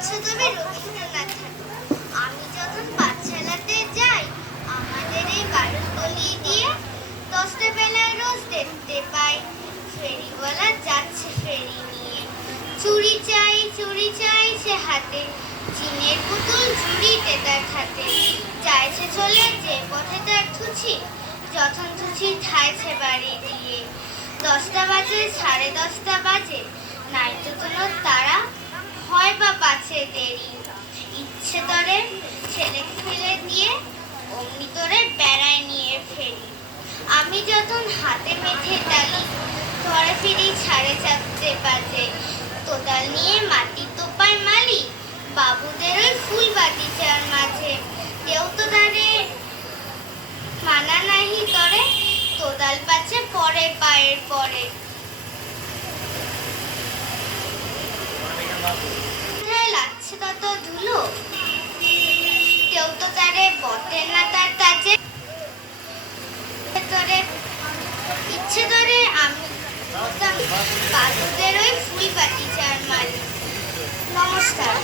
ইচ্ছে তবে রবীন্দ্রনাথ ঠাকুর, আমি যখন পাঠশালাতে যাই, আমাদের এই বারুদ গলি দিয়ে দশটা বেলায় রোজ দেখতে পাই। ফেরিওয়ালা যাচ্ছে ফেরি নিয়ে। চুরি চাই চুরি চাই সে হাতে। চিনের পুতুল ঝুড়িতে তার হাতে। চাইছে চলে যে পথে তার থুচি যখন থুচি ঠাইছে বাড়ি দিয়ে। দশটা বাজে, সাড়ে দশটা বাজে। নাই দেরি ইচ্ছে। তরে ছেলে ফেলে দিয়ে অমনি তোরে বেড়ায় নিয়ে ফেরি। আমি যখন হাতে মেঠে ডালি ধরে ফিরি সাড়ে চারটে বাজে। তোদাল নিয়ে মাটি তোপায় মালি, বাবুদের ওই ফুল বাগিচার মাঝে। কেউ তো তারে মানা নাহি তরে তোদাল পাচ্ছে পরে পায়ের পরে। তারে বটে না তার কাছে করে ইচ্ছে করে আমি বাদুদের ওই ফুল পাতি আর মারি নমস্কার।